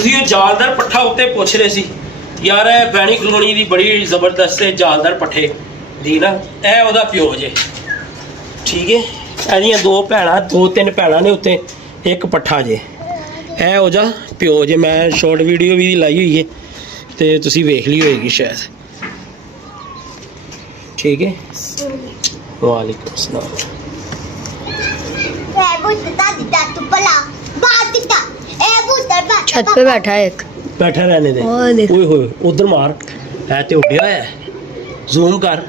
ਤੁਸੀਂ ਇਹ ਜਾਲਦਾਰ ਪੱਠਾ ਉੱਤੇ ਪੁੱਛ ਰਹੇ ਸੀ ਯਾਰ, ਇਹ ਬੈਣੀ ਕਲੋਨੀ ਦੀ ਬੜੀ ਜ਼ਬਰਦਸਤ ਹੈ ਜਾਲਦਾਰ ਪੱਠੇ ਦੀ ਨਾ, ਇਹ ਉਹਦਾ ਪਿਓ ਜੇ। ਠੀਕ ਹੈ, ਇਹਦੀਆਂ 2 ਭੈਣਾਂ 2-3 ਭੈਣਾਂ ਨੇ ਉੱਤੇ, ਇੱਕ ਪੱਠਾ ਜੇ। ਇਹ ਉਹਦਾ ਪਿਓ ਜੇ। ਮੈਂ ਸ਼ਾਰਟ ਵੀਡੀਓ ਵੀ ਲਾਈ ਹੋਈ ਹੈ ਤੇ ਤੁਸੀਂ ਵੇਖ ਲਈ ਹੋਏਗੀ ਸ਼ਾਇਦ। ठीक है, वालेकुम अस्सलाम। छत पे बैठा है एक, बैठा रहने दे। ओए होए उधर मार, है ते उड़िया है। जूम कर,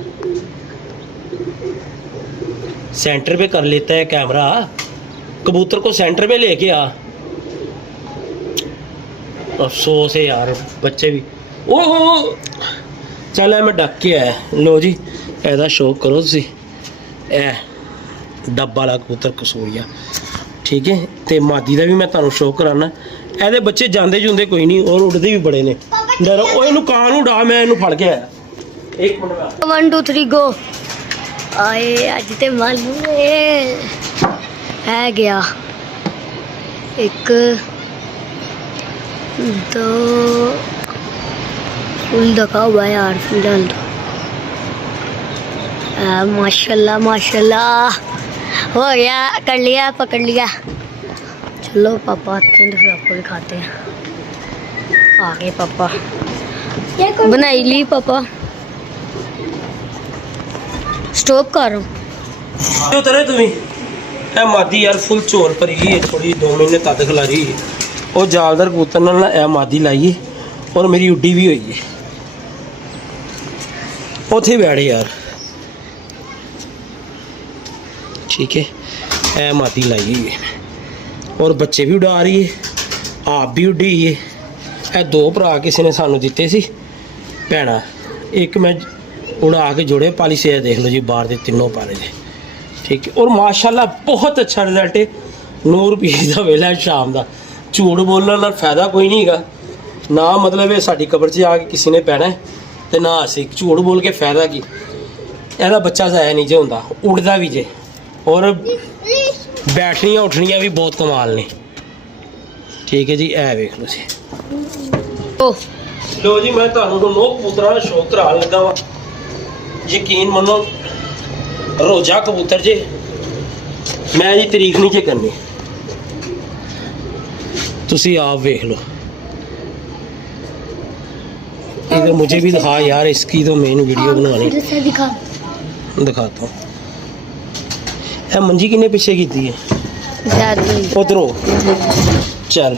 सेंटर पे कर लेता है कैमरा। कबूतर को सेंटर पे लेके आ। अफसोस है यार, बच्चे भी। ओहो चल मैं डक के आया। लो जी, ਇਹਦਾ ਸ਼ੌਕ ਕਰੋ ਤੁਸੀਂ। ਇਹ ਡੱਬਾ ਵਾਲਾ ਕਬੂਤਰ ਕਸੂਰੀਆ। ਠੀਕ ਹੈ, ਤੇ ਮਾਦੀ ਦਾ ਵੀ ਮੈਂ ਤੁਹਾਨੂੰ ਸ਼ੌਕ ਕਰਾਣਾ। ਇਹਦੇ ਬੱਚੇ ਜਾਂਦੇ ਜੁੰਦੇ ਕੋਈ ਨਹੀਂ, ਔਰ ਉੱਡਦੇ ਵੀ ਬੜੇ ਨੇ। ਡਰੋ ਉਹ ਇਹਨੂੰ ਕਾਂ ਨੂੰ ਡਾ, ਮੈਂ ਇਹਨੂੰ ਫੜ ਕੇ ਆਇਆ। 1 ਮਿੰਟ 1 2 3 ਗੋ। ਆਏ ਅੱਜ ਤੇ ਮਾਲੂਮ ਹੈ ਗਿਆ। 1 2 फुल दखा हुआ है यार, फुल डाल दो। माशाल्लाह माशाल्लाह हो गया, कर लिया, पकड़ लिया। चलो पापा आते हैं तो फिर आपको दिखाते हैं। आ गए पापा, बनाई ली पापा। स्टॉप कर रहा हूँ। उतरे तुम्हें ਇਹ ਮਾਦੀ ਯਾਰ ਫੁੱਲ ਝੋਲ ਭਰੀ ਹੈ, ਥੋੜੀ 2 ਮਹੀਨੇ ਤੱਕ ਖਲਾ ਰਹੀ ਹੈ। ਉਹ ਜਾਲਦਾਰ ਕਬੂਤਰ ਨਾਲ ਨਾ ਇਹ ਮਾਦੀ ਲਾਈਏ, ਔਰ ਮੇਰੀ ਉੱਡੀ ਵੀ ਹੋਈ ਹੈ। ਉੱਥੇ ਬੈਠੇ ਯਾਰ। ठीक है, ए माती लाई हुई है और बच्चे भी उड़ा रही है, आप भी उड़ी है। ए 2 भरा किसी ने सानू दिते सी भैणा, एक मैं उड़ा के जोड़े पाली से। देख लो जी, बाहर के 3 पाले थे। ठीक है, और माशाल्लाह बहुत अच्छा रिजल्ट है। 9 रुपये का वेला शाम का। झूठ बोलने का फायदा कोई नहीं है ना, मतलब है साड़ी कबर से आके किसी ने पैना है तो ना असी झूठ बोल के फायदा की। ਇਹਦਾ ਬੱਚਾ ਜ਼ਾਇਆ ਨਹੀਂ ਜੇ ਹੁੰਦਾ, ਉੜਦਾ ਵੀ ਜੇ, और बैठनियाँ उठनियाँ भी बहुत कमाल ने। ठीक है जी, ए वेख लो जी। लो जी, मैं तुहानू 9 कबूतरां दा शौक करान लगा वा। यकीन मनो, रोजा कबूतर जे। मैं जी तारीफ नहीं जे करनी, तुसी आप वेख लो। इधर मुझे भी दिखा यार, इसकी तो मेन वीडियो बनवानी। दिखाता हूँ। मंजी किन्ने पीछे की है? उधरों चल।